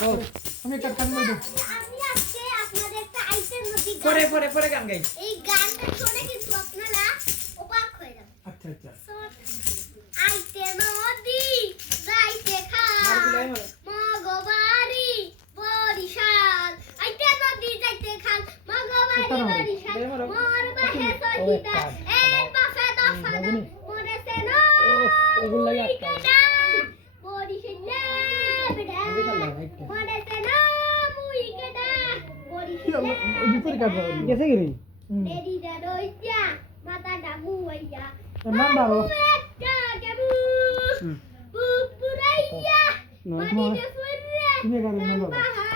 আমি একটা গান গাইবো। আমি আজকে আপনাদের একটা আইটেম নদী পরে গান গাই। এই গানটা শুনে কিন্তু আপনারা অবাক হয়ে যাবেন। আচ্ছা আচ্ছা আইটেম নদী যাইতে খাল মগবাড়ি বরিশাল আইটেম নদী যাইতে খাল মগবাড়ি বরিশাল মোর বাহে সহিদা এর বাফে দফাদা মরেছে না ওগুলো লাগে আটকা বরিশালে বেড়া মরেছে না মুই কেডা বরিশালে দুপুরে কাটবো গেছে কি রে দেরিটা রইয়া মাথা ডামু হইয়া নাম ভালো একটা কেমু পুরাইয়া মাটিতে ফুররে তুমি গান নাম ভালো বাহা